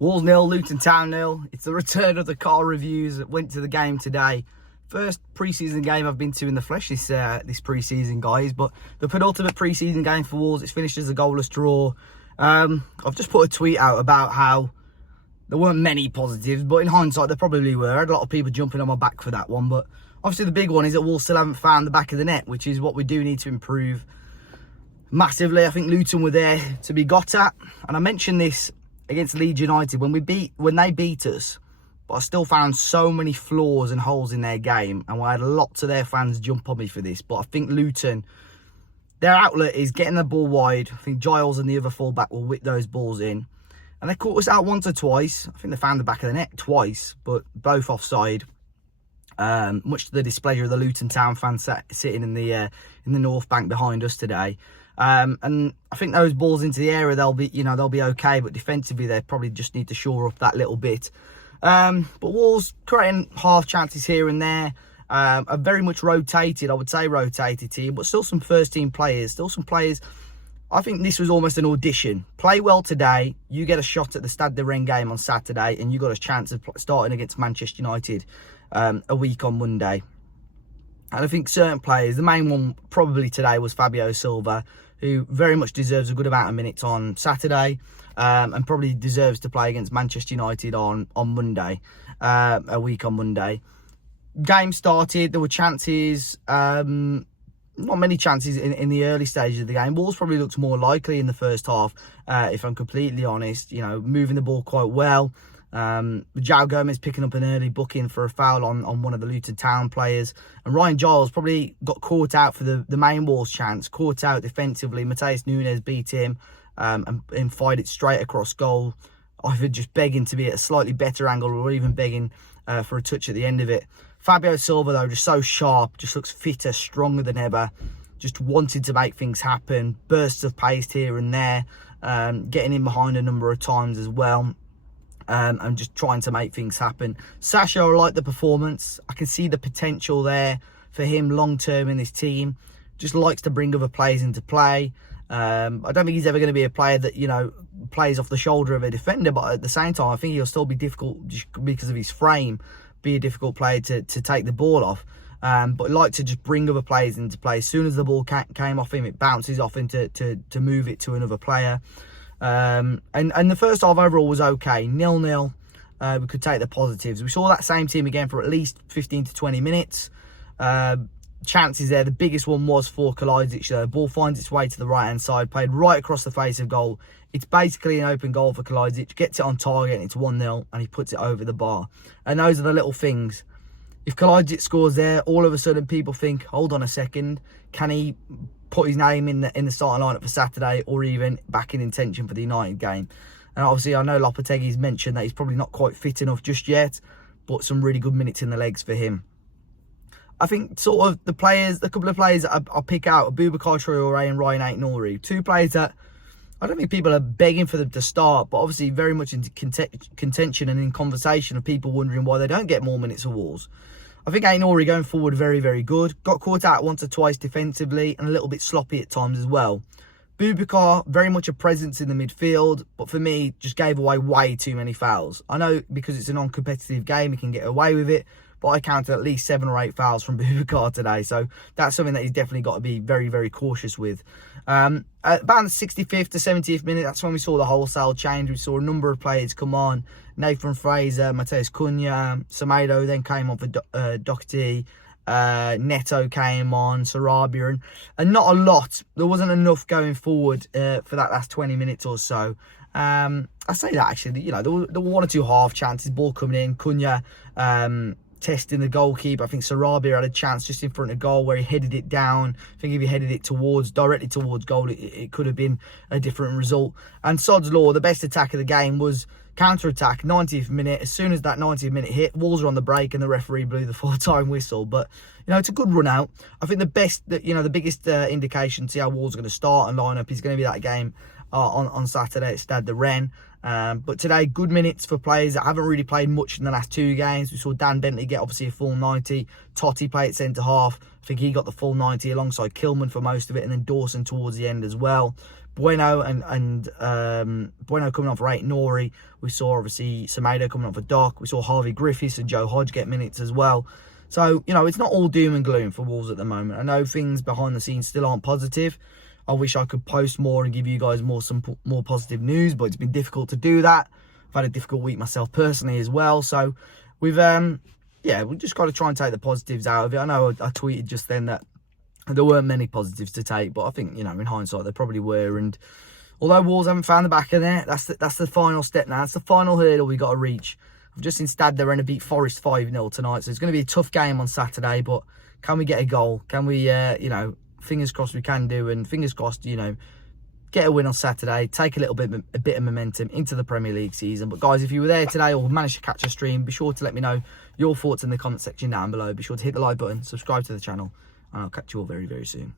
Wolves 0, Luton Town 0. It's the return of the car reviews that went to the game today. First pre-season game I've been to in the flesh this pre-season, guys. But the penultimate pre-season game for Wolves, it's finished as a goalless draw. I've just put a tweet out about how there weren't many positives, but in hindsight there probably were. I had a lot of people jumping on my back for that one. But obviously the big one is that Wolves still haven't found the back of the net, which is what we do need to improve massively. I think Luton were there to be got at. And I mentioned this against Leeds United when they beat us, but I still found so many flaws and holes in their game, and I had lots of their fans jump on me for this. But I think Luton, their outlet is getting the ball wide. I think Giles and the other fullback will whip those balls in, and they caught us out once or twice. I think they found the back of the net twice, but both offside, much to the displeasure of the Luton Town fans sitting in the North Bank behind us today. And I think those balls into the area, they'll be okay, but defensively they probably just need to shore up that little bit. But Wolves creating half chances here and there. A very much rotated team, but still some first team players, I think this was almost an audition. Play well today, you get a shot at the Stade de Rennes game on Saturday, and you got a chance of starting against Manchester United a week on Monday. And I think certain players, the main one probably today was Fabio Silva, who very much deserves a good amount of minutes on Saturday, and probably deserves to play against Manchester United on Monday, a week on Monday. Game started, there were chances, not many chances in the early stages of the game. Wolves probably looked more likely in the first half, if I'm completely honest, moving the ball quite well. João Gomez picking up an early booking for a foul on one of the Luton Town players, and Ryan Giles probably got caught out for the main Wolves chance, caught out defensively. Matheus Nunes beat him and fired it straight across goal, either just begging to be at a slightly better angle or even begging for a touch at the end of it. Fabio Silva, though, just so sharp, just looks fitter, stronger than ever, just wanted to make things happen, bursts of pace here and there, getting in behind a number of times as well. And just trying to make things happen. Sasha, I like the performance. I can see the potential there for him long term in this team. Just likes to bring other players into play. I don't think he's ever going to be a player that, plays off the shoulder of a defender, but at the same time, I think he'll still be difficult just because of his frame, be a difficult player to take the ball off. But like to just bring other players into play. As soon as the ball came off him, it bounces off him to move it to another player. And the first half overall was okay, 0-0. We could take the positives. We saw that same team again for at least 15 to 20 minutes. Chances there. The biggest one was for Kalajdzic. The ball finds its way to the right-hand side, played right across the face of goal. It's basically an open goal for Kalajdzic. Gets it on target, and it's 1-0, and he puts it over the bar. And those are the little things. If Kalajdzic scores there, all of a sudden people think, hold on a second, can he put his name in the starting lineup for Saturday, or even back in intention for the United game? And obviously I know Lopetegui's mentioned that he's probably not quite fit enough just yet, but some really good minutes in the legs for him. I think sort of the couple of players that I'll pick out, Boubacar Traoré and Ryan Aït-Nouri, two players that I don't think people are begging for them to start, but obviously very much in contention and in conversation of people wondering why they don't get more minutes for Wolves. I think Aït-Nouri going forward very, very good. Got caught out once or twice defensively and a little bit sloppy at times as well. Boubacar, very much a presence in the midfield, but for me, just gave away way too many fouls. I know because it's a non-competitive game, he can get away with it, but I counted at least 7 or 8 fouls from Boubacar today, so that's something that he's definitely got to be very, very cautious with. At about the 65th to 70th minute, that's when we saw the wholesale change. We saw a number of players come on. Nathan Fraser, Matheus Cunha, Semedo then came on for Doherty, Neto came on, Sarabia, and not a lot. There wasn't enough going forward for that last 20 minutes or so. I say that actually, there were 1 or 2 half chances, ball coming in, Cunha testing the goalkeeper. I think Sarabia had a chance just in front of goal where he headed it down. I think if he headed it directly towards goal, it could have been a different result. And Sod's Law, the best attack of the game was counter-attack, 90th minute. As soon as that 90th minute hit, Wolves were on the break and the referee blew the full-time whistle. But, it's a good run out. I think the biggest indication to see how Wolves are going to start and line up is going to be that game on Saturday at Stade de Rennes. But today, good minutes for players that haven't really played much in the last 2 games. We saw Dan Bentley get obviously a full 90. Totti played at centre half. I think he got the full 90 alongside Kilman for most of it, and then Dawson towards the end as well. Bueno and Bueno coming on for 8, Nori. We saw obviously Semedo coming on for Doc. We saw Harvey Griffiths and Joe Hodge get minutes as well. So, you know, it's not all doom and gloom for Wolves at the moment. I know things behind the scenes still aren't positive. I wish I could post more and give you guys some more positive news, but it's been difficult to do that. I've had a difficult week myself personally as well. So we've just got to try and take the positives out of it. I know I tweeted just then that there weren't many positives to take, but I think, you know, in hindsight, there probably were. And although Wolves haven't found the back of there, that's the final step now. That's the final hurdle we've got to reach. I've just instead they're going to beat Forest 5-0 tonight, so it's going to be a tough game on Saturday. But can we get a goal? Can we, you know, fingers crossed we can do, and fingers crossed, you know, get a win on Saturday, take a bit of momentum into the Premier League season. But guys, if you were there today or managed to catch a stream, be sure to let me know your thoughts in the comment section down below. Be sure to hit the like button, subscribe to the channel, and I'll catch you all very, very soon.